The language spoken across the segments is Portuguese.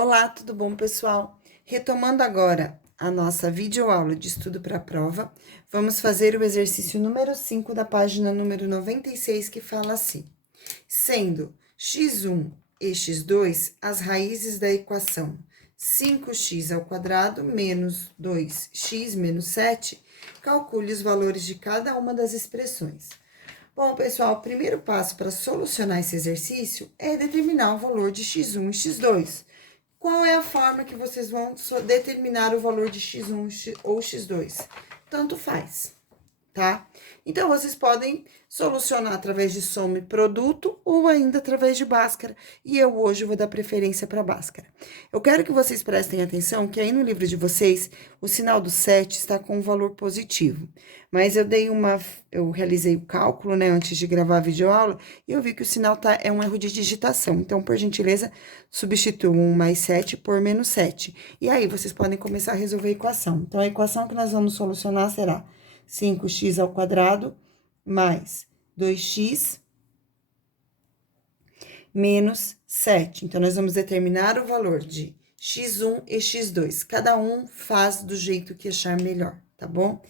Olá, tudo bom, pessoal? Retomando agora a nossa videoaula de estudo para a prova, vamos fazer o exercício número 5 da página número 96, que fala assim: sendo x1 e x2 as raízes da equação 5x² menos 2x menos 7, calcule os valores de cada uma das expressões. Bom, pessoal, o primeiro passo para solucionar esse exercício é determinar o valor de x1 e x2. Qual é a forma que vocês vão determinar o valor de x1 ou x2? Tanto faz, tá? Então, vocês podem solucionar através de soma e produto ou ainda através de Bhaskara. E eu hoje vou dar preferência para Bhaskara. Eu quero que vocês prestem atenção que aí no livro de vocês, o sinal do 7 está com um valor positivo. Mas eu realizei o cálculo, né, antes de gravar a videoaula, e eu vi que o sinal é um erro de digitação. Então, por gentileza, substituam 1 mais 7 por menos 7. E aí, vocês podem começar a resolver a equação. Então, a equação que nós vamos solucionar será 5x² mais 2x menos 7. Então, nós vamos determinar o valor de x1 e x2. Cada um faz do jeito que achar melhor, tá bom?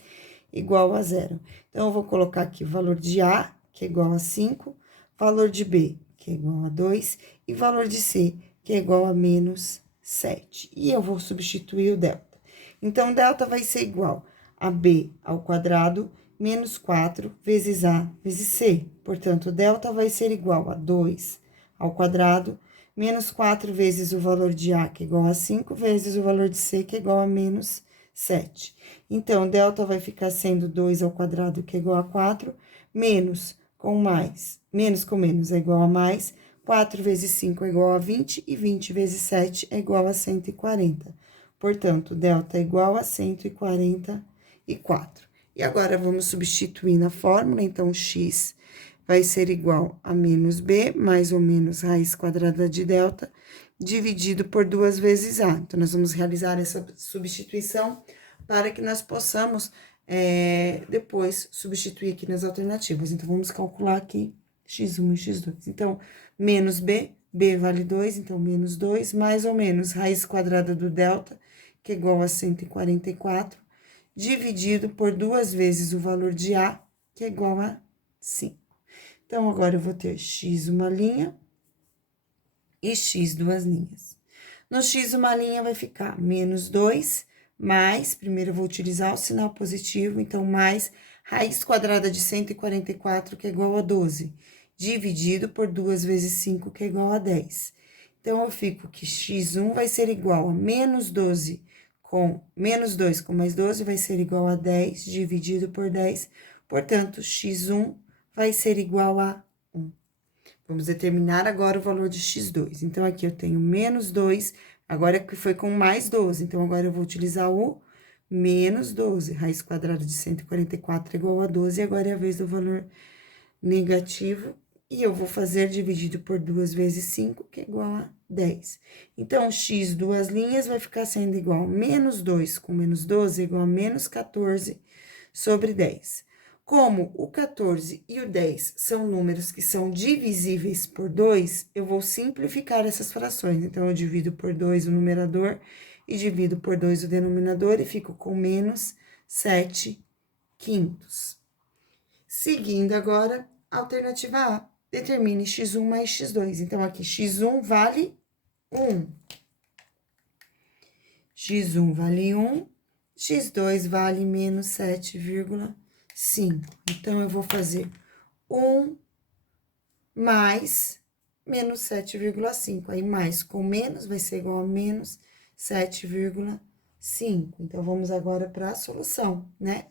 Igual a 0. Então, eu vou colocar aqui o valor de A, que é igual a 5, valor de B, que é igual a 2, e valor de C, que é igual a menos 7. E eu vou substituir o delta. Então, delta vai ser igual a B ao quadrado menos 4 vezes A vezes C. Portanto, delta vai ser igual a 2 ao quadrado menos 4 vezes o valor de A, que é igual a 5, vezes o valor de C, que é igual a menos 7. Então, delta vai ficar sendo 2 ao quadrado, que é igual a 4, menos com mais, menos com menos é igual a mais, 4 vezes 5 é igual a 20, e 20 vezes 7 é igual a 140. Portanto, delta é igual a 144. E agora, vamos substituir na fórmula, então, x vai ser igual a menos b, mais ou menos raiz quadrada de delta, dividido por 2 vezes a. Então, nós vamos realizar essa substituição para que nós possamos, depois, substituir aqui nas alternativas. Então, vamos calcular aqui x1 e x2. Então, menos b, b vale 2, então, menos 2, mais ou menos raiz quadrada do delta, que é igual a 144, dividido por 2 vezes o valor de A, que é igual a 5. Então, agora eu vou ter x uma linha e x duas linhas. No x uma linha vai ficar menos 2, mais, primeiro eu vou utilizar o sinal positivo, então, mais raiz quadrada de 144, que é igual a 12, dividido por 2 vezes 5, que é igual a 10. Então, eu fico que x1 vai ser igual a menos 12 com menos 2 com mais 12 vai ser igual a 10, dividido por 10. Portanto, x1 vai ser igual a 1. Vamos determinar agora o valor de x2. Então, aqui eu tenho menos 2, agora que foi com mais 12. Então, agora eu vou utilizar o menos 12. Raiz quadrada de 144 é igual a 12, e agora é a vez do valor negativo. E eu vou fazer dividido por 2 vezes 5, que é igual a 10. Então, x duas linhas vai ficar sendo igual a menos 2 com menos 12 é igual a menos 14 sobre 10. Como o 14 e o 10 são números que são divisíveis por 2, eu vou simplificar essas frações. Então, eu divido por 2 o numerador e divido por 2 o denominador e fico com menos 7 quintos. Seguindo agora, a alternativa A. Determine x1 mais x2. Então, aqui, x1 vale 1. x1 vale 1, x2 vale menos 7,5. Então, eu vou fazer 1 mais menos 7,5. Aí, mais com menos vai ser igual a menos 7,5. Então, vamos agora para a solução, né?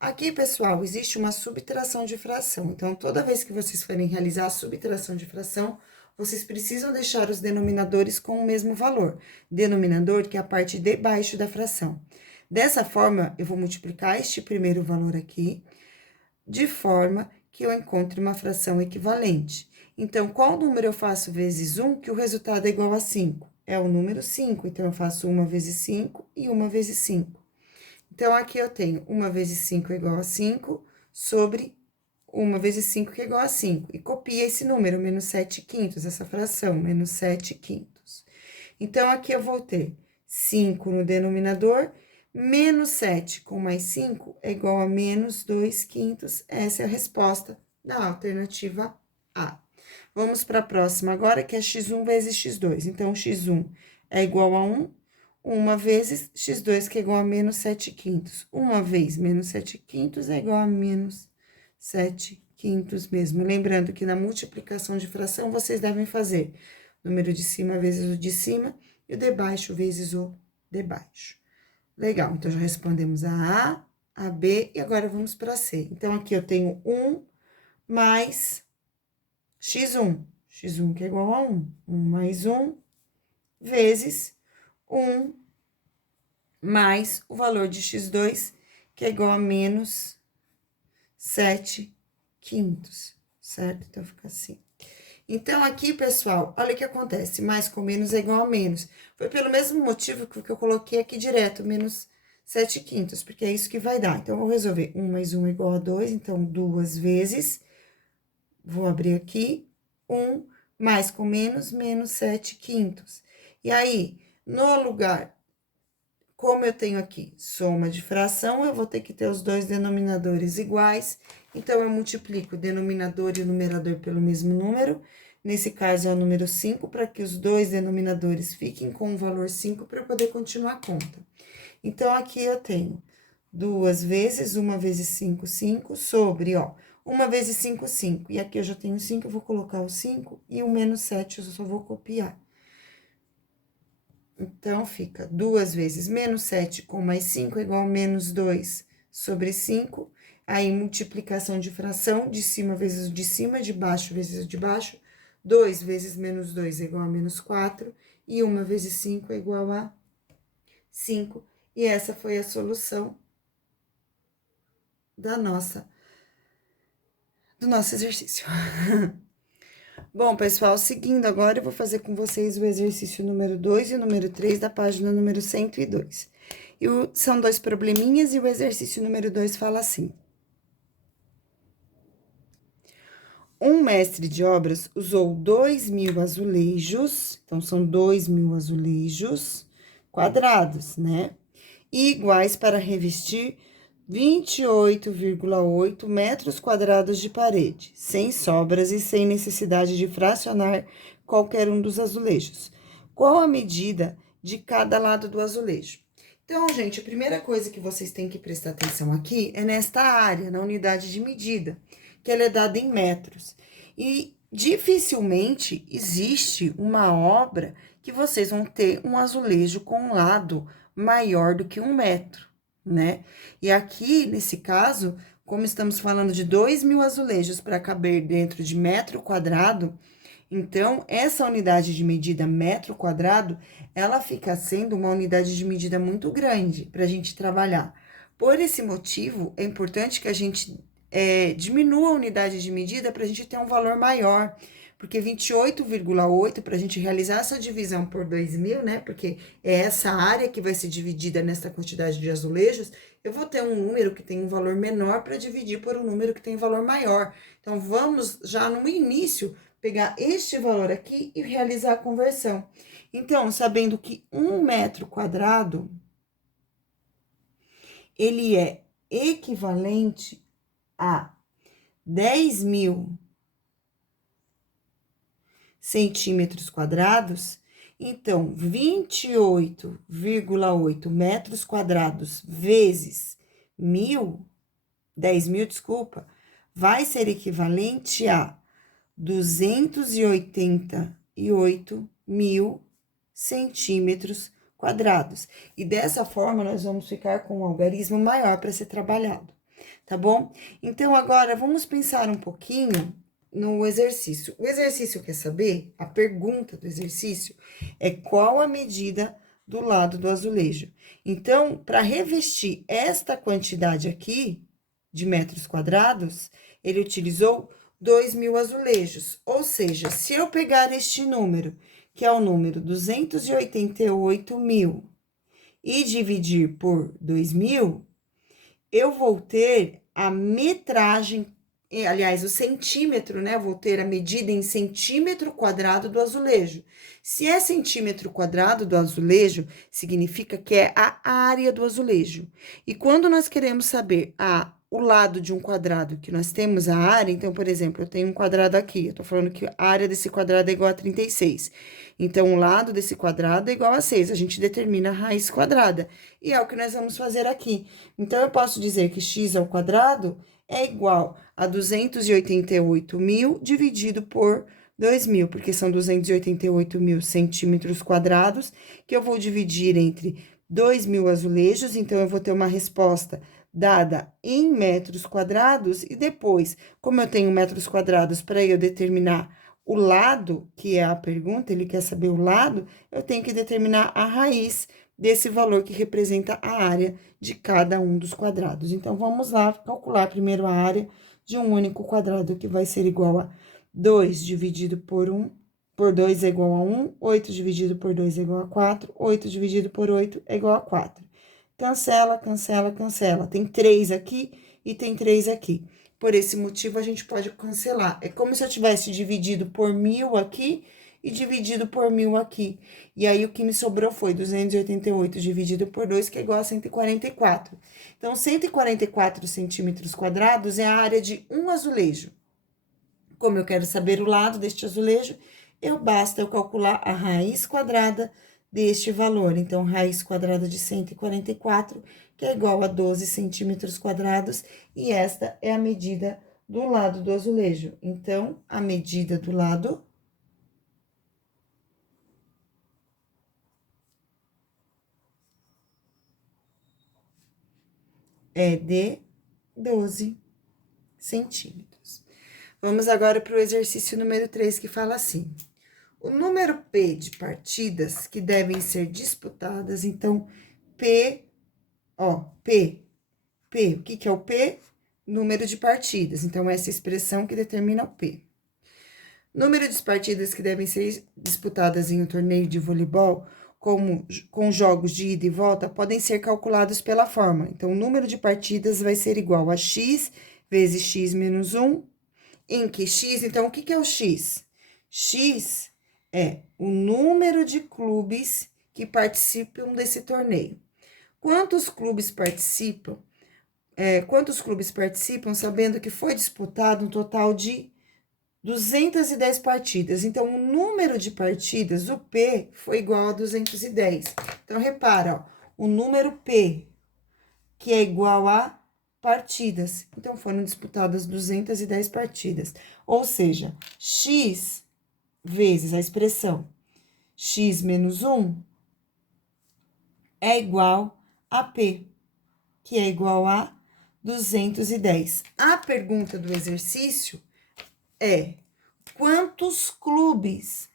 Aqui, pessoal, existe uma subtração de fração. Então, toda vez que vocês forem realizar a subtração de fração, vocês precisam deixar os denominadores com o mesmo valor. Denominador, que é a parte de baixo da fração. Dessa forma, eu vou multiplicar este primeiro valor aqui, de forma que eu encontre uma fração equivalente. Então, qual número eu faço vezes 1, que o resultado é igual a 5? É o número 5. Então, eu faço 1 vezes 5 e 1 vezes 5. Então, aqui eu tenho 1 vezes 5 é igual a 5, sobre 1 vezes 5, que é igual a 5. E copia esse número, menos 7 quintos, essa fração, menos 7 quintos. Então, aqui eu vou ter 5 no denominador, menos 7 com mais 5 é igual a menos 2/5. Essa é a resposta da alternativa A. Vamos para a próxima agora, que é x1 vezes x2. Então, x1 é igual a 1, 1 vezes x2, que é igual a menos 7/5. 1 vez menos 7/5 é igual a menos 7/5 mesmo. Lembrando que na multiplicação de fração, vocês devem fazer número de cima vezes o de cima e o de baixo vezes o de baixo. Legal, então já respondemos a B, e agora vamos para C. Então, aqui eu tenho 1 mais x1. x1 que é igual a 1. 1 mais 1 vezes 1 mais o valor de x2, que é igual a menos 7/5, certo? Então, fica assim. Então, aqui, pessoal, olha o que acontece. Mais com menos é igual a menos. Foi pelo mesmo motivo que eu coloquei aqui direto, menos 7/5, porque é isso que vai dar. Então, eu vou resolver 1 mais 1 igual a 2, então, 2 vezes, vou abrir aqui, 1 mais com menos, menos 7/5. E aí, no lugar, como eu tenho aqui soma de fração, eu vou ter que ter os dois denominadores iguais. Então, eu multiplico o denominador e o numerador pelo mesmo número. Nesse caso, é o número 5, para que os dois denominadores fiquem com o valor 5 para eu poder continuar a conta. Então, aqui eu tenho 2 vezes 1 vezes 5, 5, sobre, ó, 1 vezes 5, 5. E aqui eu já tenho 5, eu vou colocar o 5 e o menos 7 eu só vou copiar. Então, fica 2 vezes menos 7 com mais 5 é igual a menos 2 sobre 5. Aí, multiplicação de fração, de cima vezes o de cima, de baixo vezes o de baixo. 2 vezes menos 2 é igual a menos 4. E 1 vezes 5 é igual a 5. E essa foi a solução do nosso exercício. Bom, pessoal, seguindo agora, eu vou fazer com vocês o exercício número 2 e o número 3 da página número 102. São dois probleminhas e o exercício número 2 fala assim. Um mestre de obras usou 2.000 azulejos, então são 2.000 azulejos quadrados, né? E iguais para revestir 28,8 metros quadrados de parede, sem sobras e sem necessidade de fracionar qualquer um dos azulejos. Qual a medida de cada lado do azulejo? Então, gente, a primeira coisa que vocês têm que prestar atenção aqui é nesta área, na unidade de medida, que ela é dada em metros. E dificilmente existe uma obra que vocês vão ter um azulejo com um lado maior do que 1 metro, né? E aqui, nesse caso, como estamos falando de 2.000 azulejos para caber dentro de metro quadrado, então, essa unidade de medida metro quadrado, ela fica sendo uma unidade de medida muito grande para a gente trabalhar. Por esse motivo, é importante que a gente diminua a unidade de medida para a gente ter um valor maior, porque 28,8, para a gente realizar essa divisão por 2.000, né, porque é essa área que vai ser dividida nessa quantidade de azulejos, eu vou ter um número que tem um valor menor para dividir por um número que tem um valor maior. Então, vamos já no início pegar este valor aqui e realizar a conversão. Então, sabendo que 1 metro quadrado, ele é equivalente a 10.000 centímetros quadrados, então, 28,8 metros quadrados vezes 10.000, desculpa, vai ser equivalente a 288.000 centímetros quadrados. E dessa forma, nós vamos ficar com um algarismo maior para ser trabalhado, tá bom? Então, agora, vamos pensar um pouquinho no exercício. O exercício quer saber, a pergunta do exercício é qual a medida do lado do azulejo. Então, para revestir esta quantidade aqui de metros quadrados, ele utilizou 2.000 azulejos. Ou seja, se eu pegar este número, que é o número 288.000, e dividir por 2.000, eu vou ter a metragem aliás, o centímetro, né? Vou ter a medida em centímetro quadrado do azulejo. Se é centímetro quadrado do azulejo, significa que é a área do azulejo. E quando nós queremos saber o lado de um quadrado, que nós temos a área, então, por exemplo, eu tenho um quadrado aqui, eu tô falando que a área desse quadrado é igual a 36. Então, o lado desse quadrado é igual a 6, a gente determina a raiz quadrada. E é o que nós vamos fazer aqui. Então, eu posso dizer que x ao quadrado é igual a 288.000 dividido por 2.000, porque são 288.000 centímetros quadrados, que eu vou dividir entre 2.000 azulejos, então, eu vou ter uma resposta dada em metros quadrados, e depois, como eu tenho metros quadrados para eu determinar o lado, que é a pergunta, ele quer saber o lado, eu tenho que determinar a raiz desse valor que representa a área de cada um dos quadrados. Então, vamos lá calcular primeiro a área de um único quadrado, que vai ser igual a 2 dividido por 2 é igual a 1, 8 dividido por 2 é igual a 4, 8 dividido por 8 é igual a 4. Cancela, cancela, cancela. Tem 3 aqui e tem 3 aqui. Por esse motivo, a gente pode cancelar. É como se eu tivesse dividido por 1.000 aqui e dividido por 1.000 aqui. E aí, o que me sobrou foi 288 dividido por 2, que é igual a 144. Então, 144 centímetros quadrados é a área de um azulejo. Como eu quero saber o lado deste azulejo, basta eu calcular a raiz quadrada deste valor. Então, raiz quadrada de 144, que é igual a 12 centímetros quadrados, e esta é a medida do lado do azulejo. Então, a medida do lado é de 12 centímetros. Vamos agora para o exercício número 3, que fala assim: o número P de partidas que devem ser disputadas, então, P, o que é o P? Número de partidas, então, essa expressão que determina o P. Número de partidas que devem ser disputadas em um torneio de voleibol, com jogos de ida e volta, podem ser calculados pela forma. Então, o número de partidas vai ser igual a x vezes x menos 1, em que x, então, o que é o x? X é o número de clubes que participam desse torneio. Quantos clubes participam? Quantos clubes participam, sabendo que foi disputado um total de 210 partidas. Então, o número de partidas, o P, foi igual a 210. Então, repara, ó, o número P, que é igual a partidas. Então, foram disputadas 210 partidas. Ou seja, x vezes a expressão x menos 1 é igual a P, que é igual a 210. A pergunta do exercício é: quantos clubes?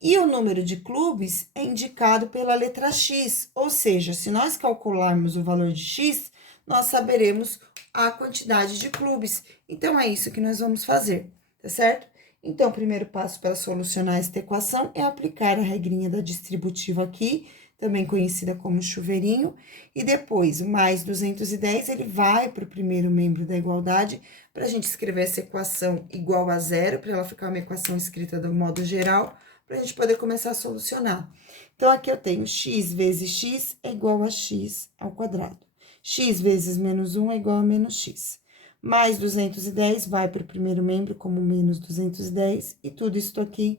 E o número de clubes é indicado pela letra X, ou seja, se nós calcularmos o valor de X, nós saberemos a quantidade de clubes. Então, é isso que nós vamos fazer, tá certo? Então, o primeiro passo para solucionar esta equação é aplicar a regrinha da distributiva aqui, também conhecida como chuveirinho, e depois, o mais 210, ele vai para o primeiro membro da igualdade, para a gente escrever essa equação igual a zero, para ela ficar uma equação escrita do modo geral, para a gente poder começar a solucionar. Então, aqui eu tenho x vezes x é igual a x ao quadrado. X vezes menos 1 é igual a menos x. Mais 210 vai para o primeiro membro como menos 210, e tudo isso aqui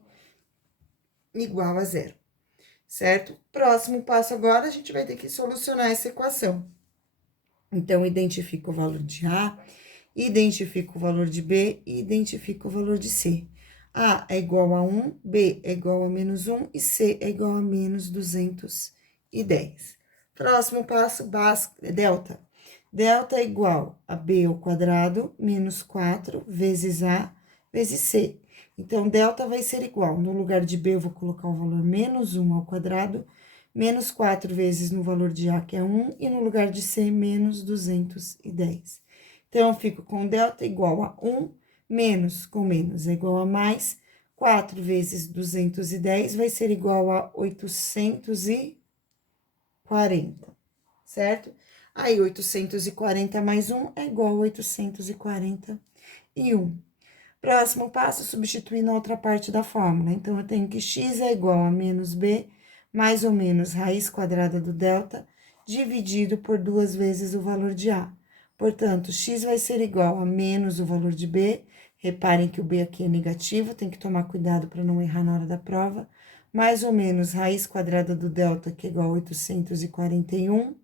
igual a zero, certo? Próximo passo agora, a gente vai ter que solucionar essa equação. Então, identifico o valor de A, identifico o valor de B e identifico o valor de C. A é igual a 1, B é igual a menos 1 e C é igual a menos 210. Próximo passo, delta. Delta é igual a B ao quadrado menos 4 vezes A vezes C. Então, delta vai ser igual, no lugar de B eu vou colocar o valor menos 1 ao quadrado, menos 4 vezes no valor de A, que é 1, e no lugar de C, menos 210. Então, eu fico com delta igual a 1, menos com menos é igual a mais, 4 vezes 210 vai ser igual a 840, certo? Aí, 840 mais 1 é igual a 840, e 1. Próximo passo, substituir na outra parte da fórmula. Então, eu tenho que x é igual a menos b, mais ou menos raiz quadrada do delta, dividido por 2 vezes o valor de a. Portanto, x vai ser igual a menos o valor de b. Reparem que o b aqui é negativo, tem que tomar cuidado para não errar na hora da prova. Mais ou menos raiz quadrada do delta, que é igual a 841,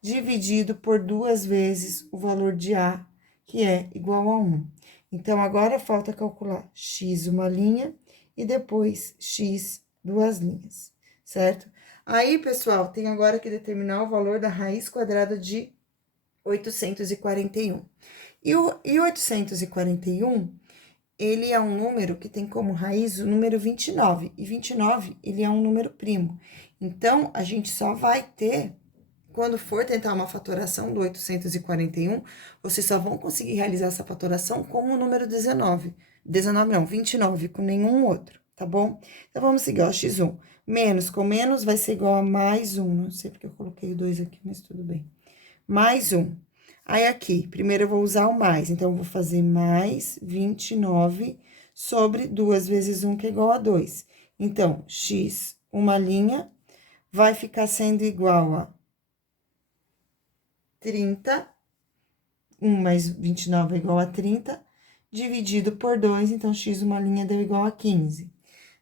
dividido por 2 vezes o valor de a, que é igual a 1. Então, agora falta calcular x uma linha e depois x duas linhas, certo? Aí, pessoal, tem agora que determinar o valor da raiz quadrada de 841. E 841, ele é um número que tem como raiz o número 29. E 29, ele é um número primo. Então, a gente só vai ter, quando for tentar uma fatoração do 841, vocês só vão conseguir realizar essa fatoração com o número 19. 19 não, 29, com nenhum outro, tá bom? Então, vamos seguir, ó, x1. Menos com menos vai ser igual a mais 1. Não sei porque eu coloquei 2 aqui, mas tudo bem. Mais 1. Aí, aqui, primeiro eu vou usar o mais. Então, eu vou fazer mais 29 sobre 2 vezes 1, que é igual a 2. Então, x, uma linha, vai ficar sendo igual a 30, 1 mais 29 é igual a 30, dividido por 2, então, x uma linha deu igual a 15.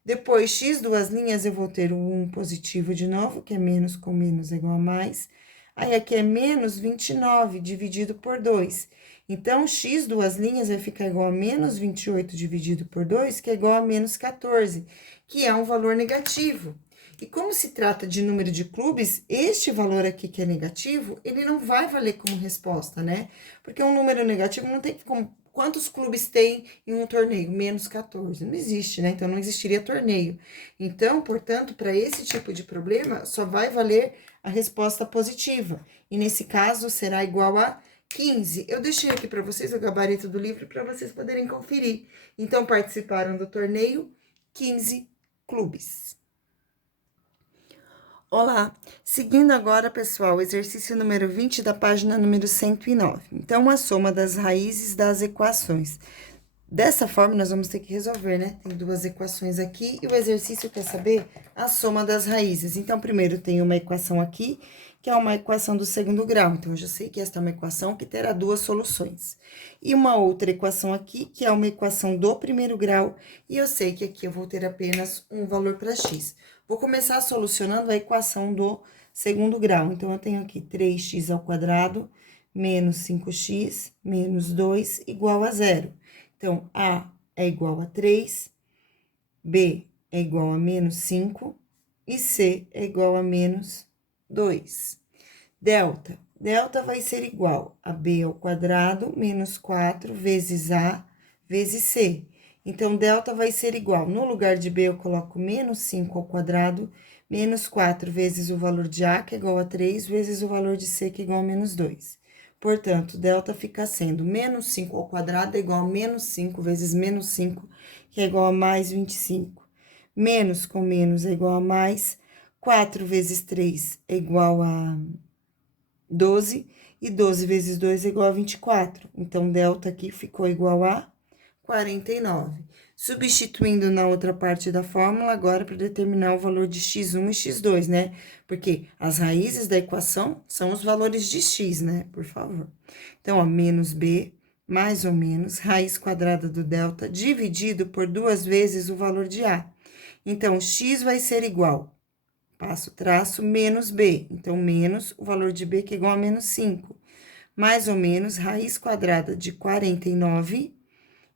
Depois, x duas linhas, eu vou ter o 1 positivo de novo, que é menos com menos é igual a mais. Aí, aqui é menos 29 dividido por 2. Então, x duas linhas vai ficar igual a menos 28 dividido por 2, que é igual a menos 14, que é um valor negativo. E como se trata de número de clubes, este valor aqui que é negativo, ele não vai valer como resposta, né? Porque um número negativo não tem como... Quantos clubes tem em um torneio? Menos 14. Não existe, né? Então, não existiria torneio. Então, portanto, para esse tipo de problema, só vai valer a resposta positiva. E nesse caso, será igual a 15. Eu deixei aqui para vocês o gabarito do livro para vocês poderem conferir. Então, participaram do torneio 15 clubes. Olá! Seguindo agora, pessoal, o exercício número 20 da página número 109. Então, a soma das raízes das equações. Dessa forma, nós vamos ter que resolver, né? Tem duas equações aqui e o exercício quer saber a soma das raízes. Então, primeiro tem uma equação aqui, que é uma equação do segundo grau. Então, eu já sei que esta é uma equação que terá duas soluções. E uma outra equação aqui, que é uma equação do primeiro grau, e eu sei que aqui eu vou ter apenas um valor para x. Vou começar solucionando a equação do segundo grau. Então, eu tenho aqui 3x ao quadrado menos 5x menos 2 igual a 0. Então, A é igual a 3, B é igual a menos 5 e C é igual a menos 2. Delta. Delta vai ser igual a B ao quadrado menos 4 vezes A vezes C. Então, delta vai ser igual, no lugar de B eu coloco menos 5 ao quadrado, menos 4 vezes o valor de A, que é igual a 3, vezes o valor de C, que é igual a menos 2. Portanto, delta fica sendo menos 5 ao quadrado é igual a menos 5 vezes menos 5, que é igual a mais 25. Menos com menos é igual a mais, 4 vezes 3 é igual a 12, e 12 vezes 2 é igual a 24. Então, delta aqui ficou igual a 49. Substituindo na outra parte da fórmula, agora para determinar o valor de x1 e x2, né? Porque as raízes da equação são os valores de x, né? Por favor. Então, ó, menos b, mais ou menos, raiz quadrada do delta, dividido por 2 vezes o valor de a. Então, x vai ser igual, passo traço, menos b. Então, menos o valor de b, que é igual a menos 5. Mais ou menos, raiz quadrada de 49,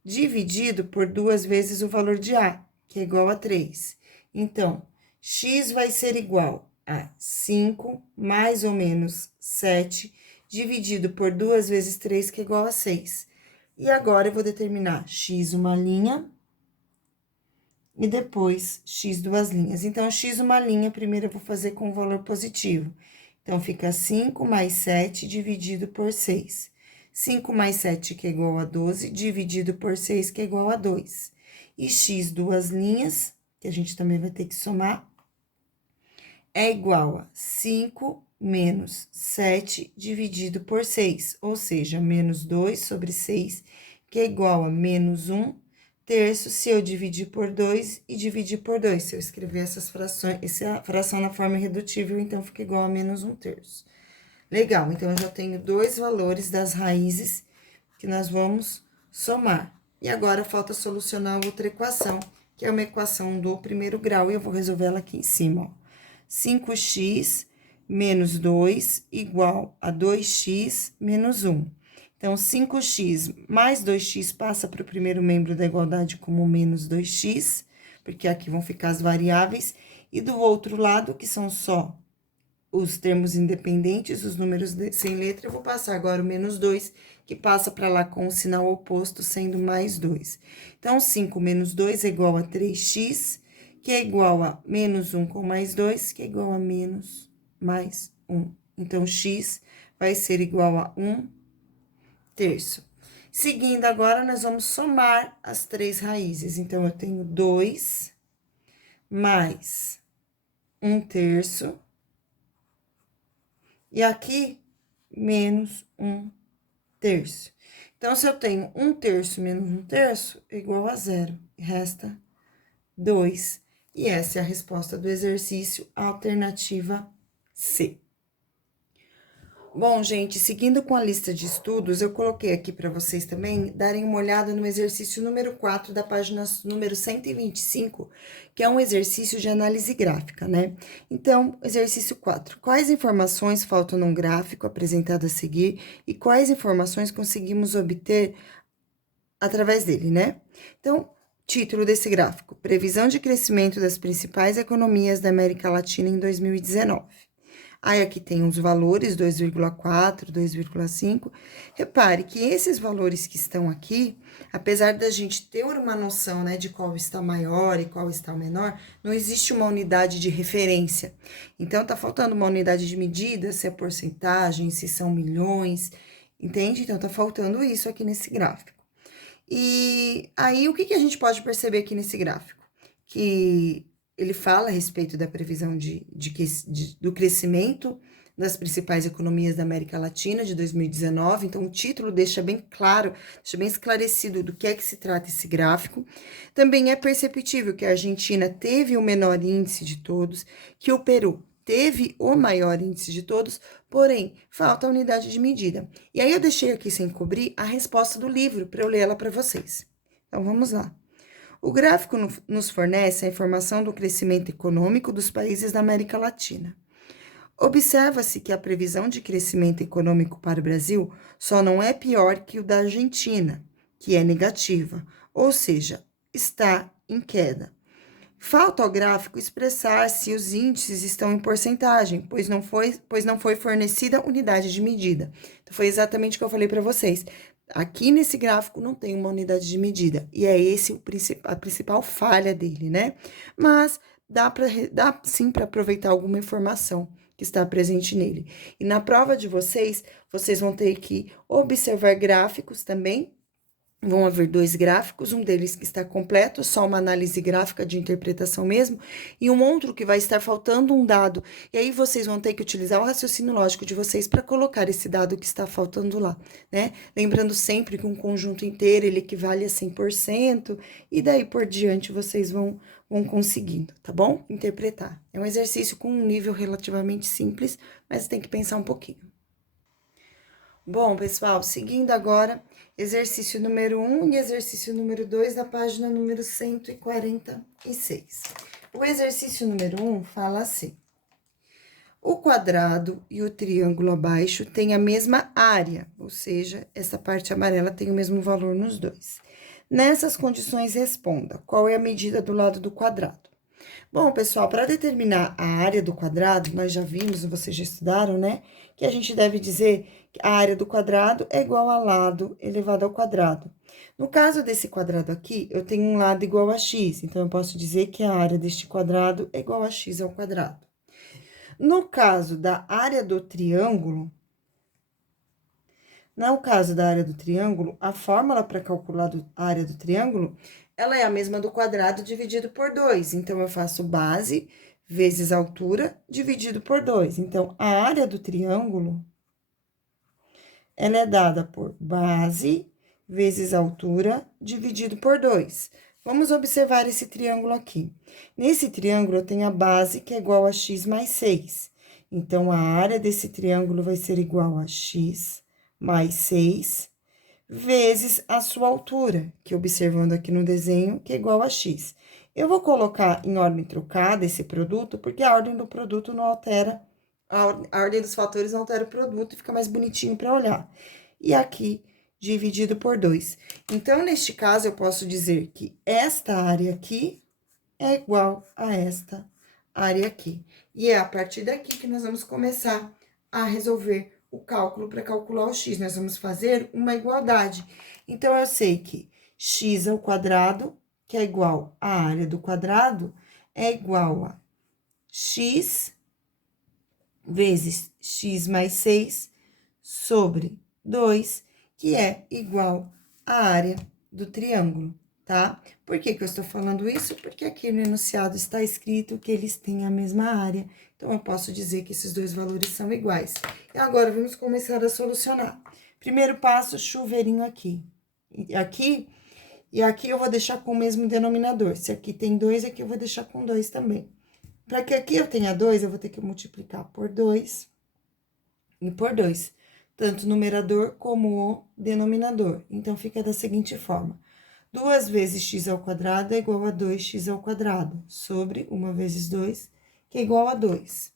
dividido por 2 vezes o valor de A, que é igual a 3. Então, x vai ser igual a 5 mais ou menos 7, dividido por 2 vezes 3, que é igual a 6. E agora, eu vou determinar x uma linha e depois x duas linhas. Então, x uma linha, primeiro eu vou fazer com o valor positivo. Então, fica 5 mais 7 dividido por 6. 5 mais 7, que é igual a 12, dividido por 6, que é igual a 2. E x duas linhas, que a gente também vai ter que somar, é igual a 5 menos 7 dividido por 6, ou seja, menos 2 sobre 6, que é igual a menos 1/3 se eu dividir por 2 e dividir por 2. Se eu escrever essas frações, essa fração na forma irredutível, então fica igual a menos 1/3. Legal, então eu já tenho dois valores das raízes que nós vamos somar. E agora falta solucionar outra equação, que é uma equação do primeiro grau, e eu vou resolver ela aqui em cima, ó. 5x menos 2 igual a 2x menos 1. Então, 5x mais 2x passa para o primeiro membro da igualdade como menos 2x, porque aqui vão ficar as variáveis, e do outro lado, que são só os termos independentes, os números sem letra, eu vou passar agora o menos 2, que passa para lá com o sinal oposto, sendo mais 2. Então, 5 menos 2 é igual a 3x, que é igual a menos 1 com mais 2, que é igual a menos mais 1. Então, x vai ser igual a 1/3. Seguindo agora, nós vamos somar as três raízes. Então, eu tenho 2 mais 1/3. E aqui, menos 1/3. Então, se eu tenho 1/3 menos 1/3, é igual a 0. Resta 2. E essa é a resposta do exercício, alternativa C. Bom, gente, seguindo com a lista de estudos, eu coloquei aqui para vocês também darem uma olhada no exercício número 4 da página número 125, que é um exercício de análise gráfica, né? Então, exercício 4. Quais informações faltam num gráfico apresentado a seguir e quais informações conseguimos obter através dele, né? Então, título desse gráfico: Previsão de crescimento das principais economias da América Latina em 2019. Aí, aqui tem os valores, 2,4, 2,5. Repare que esses valores que estão aqui, apesar da gente ter uma noção, né, de qual está maior e qual está menor, não existe uma unidade de referência. Então, tá faltando uma unidade de medida, se é porcentagem, se são milhões, entende? Então, tá faltando isso aqui nesse gráfico. E aí, o que a gente pode perceber aqui nesse gráfico? Que ele fala a respeito da previsão do crescimento das principais economias da América Latina de 2019. Então, o título deixa bem claro, deixa bem esclarecido do que é que se trata esse gráfico. Também é perceptível que a Argentina teve o menor índice de todos, que o Peru teve o maior índice de todos, porém, falta a unidade de medida. E aí, eu deixei aqui sem cobrir a resposta do livro, para eu ler ela para vocês. Então, vamos lá. O gráfico nos fornece a informação do crescimento econômico dos países da América Latina. Observa-se que a previsão de crescimento econômico para o Brasil só não é pior que o da Argentina, que é negativa, ou seja, está em queda. Falta ao gráfico expressar se os índices estão em porcentagem, pois não foi fornecida unidade de medida. Então, foi exatamente o que eu falei para vocês. Aqui nesse gráfico não tem uma unidade de medida, e é esse a principal falha dele, né? Mas dá sim para aproveitar alguma informação que está presente nele. E na prova de vocês vão ter que observar gráficos também. Vão haver dois gráficos, um deles que está completo, só uma análise gráfica de interpretação mesmo, e um outro que vai estar faltando um dado. E aí vocês vão ter que utilizar o raciocínio lógico de vocês para colocar esse dado que está faltando lá, né? Lembrando sempre que um conjunto inteiro ele equivale a 100%, e daí por diante vocês vão conseguindo, tá bom? Interpretar. É um exercício com um nível relativamente simples, mas tem que pensar um pouquinho. Bom, pessoal, seguindo agora, exercício número 1 e exercício número 2 da página número 146. O exercício número 1 fala assim: o quadrado e o triângulo abaixo têm a mesma área, ou seja, essa parte amarela tem o mesmo valor nos dois. Nessas condições, responda: qual é a medida do lado do quadrado? Bom, pessoal, para determinar a área do quadrado, nós já vimos, vocês já estudaram, né? Que a gente deve dizer que a área do quadrado é igual a lado elevado ao quadrado. No caso desse quadrado aqui, eu tenho um lado igual a x, então eu posso dizer que a área deste quadrado é igual a x ao quadrado. No caso da área do triângulo, a fórmula para calcular a área do triângulo, ela é a mesma do quadrado dividido por 2. Então, eu faço base vezes altura dividido por 2. Então, a área do triângulo, ela é dada por base vezes a altura, dividido por 2. Vamos observar esse triângulo aqui. Nesse triângulo, eu tenho a base, que é igual a x mais 6. Então, a área desse triângulo vai ser igual a x mais 6, vezes a sua altura, que observando aqui no desenho, que é igual a x. Eu vou colocar em ordem trocada esse produto, porque a ordem do produto não altera, a ordem dos fatores não altera o produto e fica mais bonitinho para olhar. E aqui, dividido por 2. Então, neste caso, eu posso dizer que esta área aqui é igual a esta área aqui. E é a partir daqui que nós vamos começar a resolver o cálculo para calcular o x. Nós vamos fazer uma igualdade. Então, eu sei que x ao quadrado, que é igual à área do quadrado, é igual a x vezes x mais 6 sobre 2, que é igual à área do triângulo, tá? Por que que eu estou falando isso? Porque aqui no enunciado está escrito que eles têm a mesma área. Então, eu posso dizer que esses dois valores são iguais. E agora, vamos começar a solucionar. Primeiro passo, chuveirinho aqui. E aqui eu vou deixar com o mesmo denominador. Se aqui tem 2, aqui eu vou deixar com 2 também. Para que aqui eu tenha 2, eu vou ter que multiplicar por 2 e por 2. Tanto o numerador como o denominador. Então, fica da seguinte forma. 2 vezes x ao quadrado é igual a 2x ao quadrado, sobre 1 vezes 2, que é igual a 2.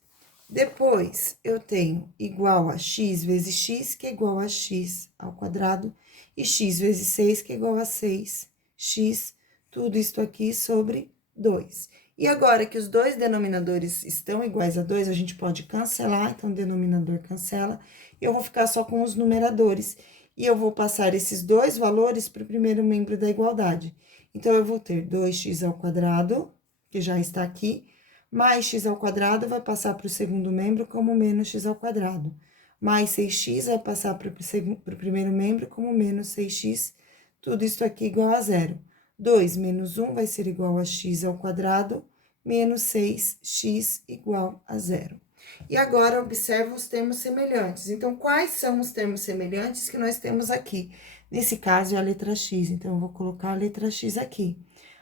Depois, eu tenho igual a x vezes x, que é igual a x ao quadrado, e x vezes 6, que é igual a 6x, tudo isso aqui sobre 2. E agora que os dois denominadores estão iguais a 2, a gente pode cancelar, então, o denominador cancela, e eu vou ficar só com os numeradores, e eu vou passar esses dois valores para o primeiro membro da igualdade. Então, eu vou ter 2x ao quadrado, que já está aqui, mais x ao quadrado vai passar para o segundo membro como menos x ao quadrado. Mais 6x vai passar para o primeiro membro como menos 6x, tudo isso aqui igual a zero. 2 menos 1 vai ser igual a x ao quadrado, menos 6x igual a zero. E agora, observa os termos semelhantes. Então, quais são os termos semelhantes que nós temos aqui? Nesse caso, é a letra x, então, eu vou colocar a letra x aqui.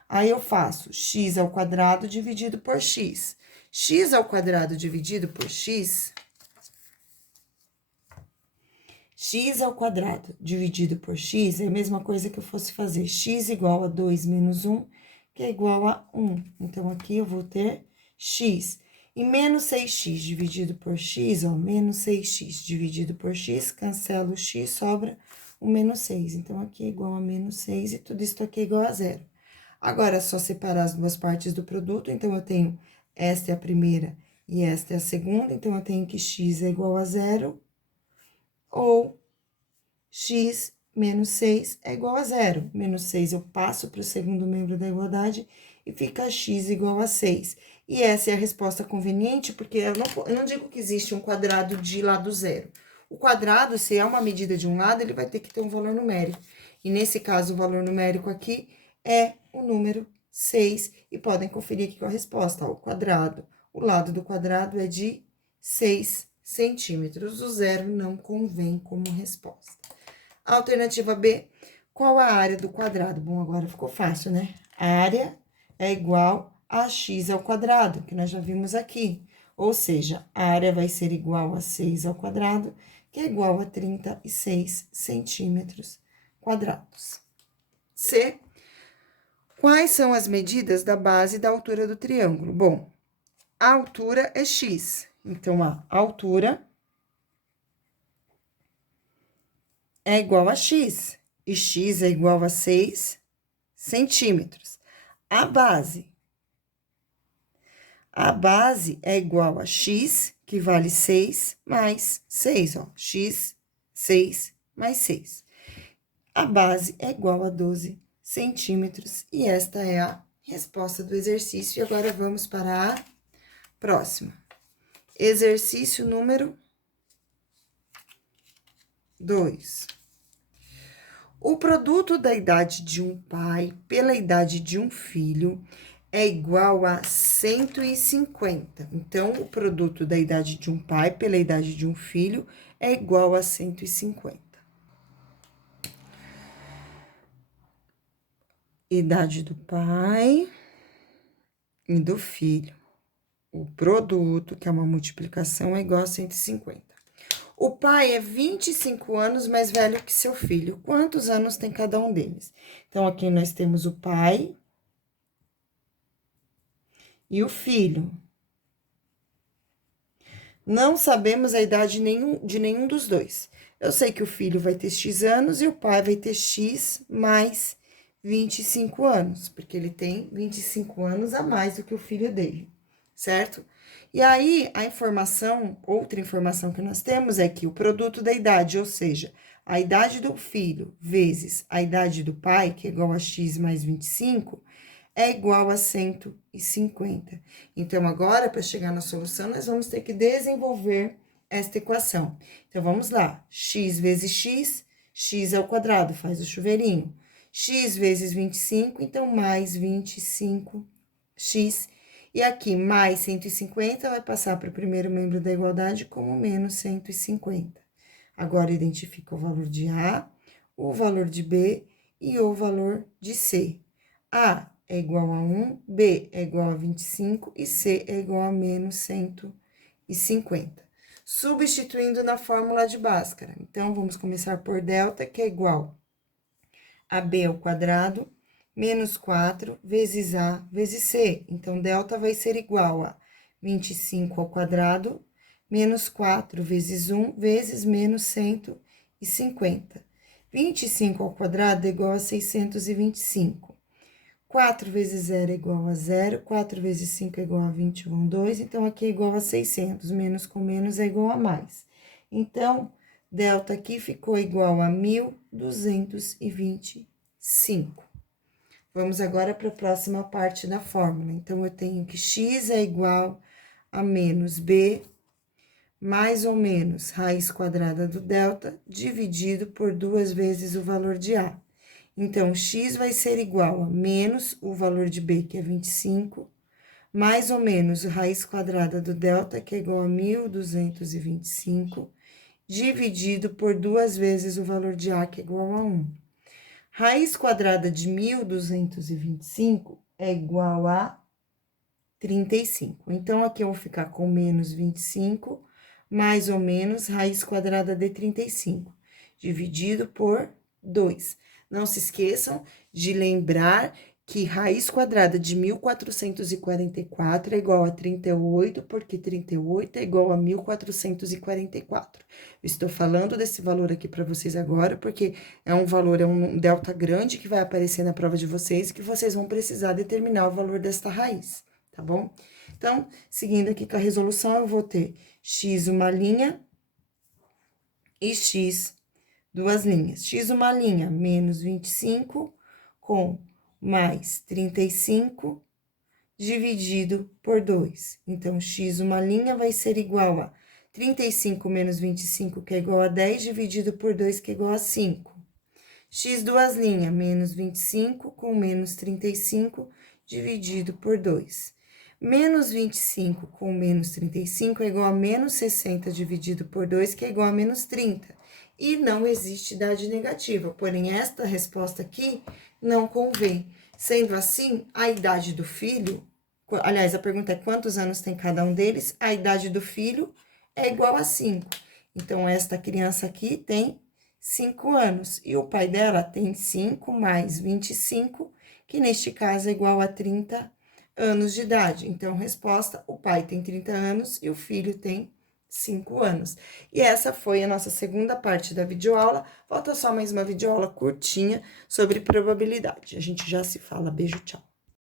Aí, eu faço x ao quadrado dividido por x. X ao quadrado dividido por x... x ao quadrado dividido por x é a mesma coisa que eu fosse fazer x igual a 2 menos 1, que é igual a 1. Então, aqui eu vou ter x. E menos 6x dividido por x, ó, menos 6x dividido por x, cancela o x, sobra o menos 6. Então, aqui é igual a menos 6 e tudo isso aqui é igual a zero. Agora, é só separar as duas partes do produto. Então, eu tenho esta é a primeira e esta é a segunda. Então, eu tenho que x é igual a zero ou x menos 6 é igual a zero. Menos 6 eu passo para o segundo membro da igualdade e fica x igual a 6. E essa é a resposta conveniente, porque eu não digo que existe um quadrado de lado zero. O quadrado, se é uma medida de um lado, ele vai ter que ter um valor numérico. E nesse caso, o valor numérico aqui é o número 6. E podem conferir aqui com a resposta, ó, o quadrado. O lado do quadrado é de 6 centímetros. O zero não convém como resposta. Alternativa B, qual a área do quadrado? Bom, agora ficou fácil, né? A área é igual a x ao quadrado, que nós já vimos aqui. Ou seja, a área vai ser igual a 6 ao quadrado, que é igual a 36 centímetros quadrados. C, quais são as medidas da base e da altura do triângulo? Bom, a altura é x. Então, a altura é igual a x, e x é igual a 6 centímetros. A base é igual a x, que vale 6, mais 6, ó, x, 6, mais 6. A base é igual a 12 centímetros, e esta é a resposta do exercício. E agora, vamos para a próxima. Exercício número 2. O produto da idade de um pai pela idade de um filho é igual a 150. Então, o produto da idade de um pai pela idade de um filho é igual a 150. idade do pai e do filho. O produto, que é uma multiplicação, é igual a 150. O pai é 25 anos mais velho que seu filho. Quantos anos tem cada um deles? Então, aqui nós temos o pai e o filho. Não sabemos a idade de nenhum dos dois. Eu sei que o filho vai ter X anos e o pai vai ter X mais 25 anos, porque ele tem 25 anos a mais do que o filho dele, certo? E aí, outra informação que nós temos é que o produto da idade, ou seja, a idade do filho vezes a idade do pai, que é igual a X mais 25, é igual a 150. Então, agora, para chegar na solução, nós vamos ter que desenvolver esta equação. Então, vamos lá. X vezes x, x ao quadrado, faz o chuveirinho. X vezes 25, então, mais 25x. E aqui, mais 150 vai passar para o primeiro membro da igualdade como menos 150. Agora, identifica o valor de A, o valor de B e o valor de C. A é igual a 1, B é igual a 25 e C é igual a menos 150. Substituindo na fórmula de Bhaskara. Então, vamos começar por delta, que é igual a B ao quadrado, menos 4 vezes A vezes C. Então, delta vai ser igual a 25 ao quadrado, menos 4 vezes 1 vezes menos 150. 25 ao quadrado é igual a 625. 4 vezes 0 é igual a 0, 4 vezes 5 é igual a 21, 2, então, aqui é igual a 600, menos com menos é igual a mais. Então, delta aqui ficou igual a 1.225. Vamos agora para a próxima parte da fórmula. Então, eu tenho que x é igual a menos b, mais ou menos raiz quadrada do delta, dividido por 2 vezes o valor de A. Então, x vai ser igual a menos o valor de b, que é 25, mais ou menos raiz quadrada do delta, que é igual a 1.225, dividido por 2 vezes o valor de A, que é igual a 1. Raiz quadrada de 1.225 é igual a 35. Então, aqui eu vou ficar com menos 25, mais ou menos raiz quadrada de 35, dividido por 2. Não se esqueçam de lembrar que raiz quadrada de 1.444 é igual a 38, porque 38 é igual a 1.444. Estou falando desse valor aqui para vocês agora, porque é um delta grande que vai aparecer na prova de vocês, que vocês vão precisar determinar o valor desta raiz, tá bom? Então, seguindo aqui com a resolução, eu vou ter x uma linha e x duas linhas. X uma linha, menos 25, com mais 35, dividido por 2. Então, x uma linha vai ser igual a 35 menos 25, que é igual a 10, dividido por 2, que é igual a 5. X duas linhas, menos 25, com menos 35, dividido por 2. Menos 25 com menos 35 é igual a menos 60, dividido por 2, que é igual a menos 30. E não existe idade negativa, porém, esta resposta aqui não convém. Sendo assim, a idade do filho, aliás, a pergunta é quantos anos tem cada um deles, a idade do filho é igual a 5. Então, esta criança aqui tem 5 anos, e o pai dela tem 5 mais 25, que neste caso é igual a 30 anos de idade. Então, resposta, o pai tem 30 anos e o filho tem 5 anos. E essa foi a nossa segunda parte da videoaula. Falta só mais uma videoaula curtinha sobre probabilidade. A gente já se fala. Beijo, tchau.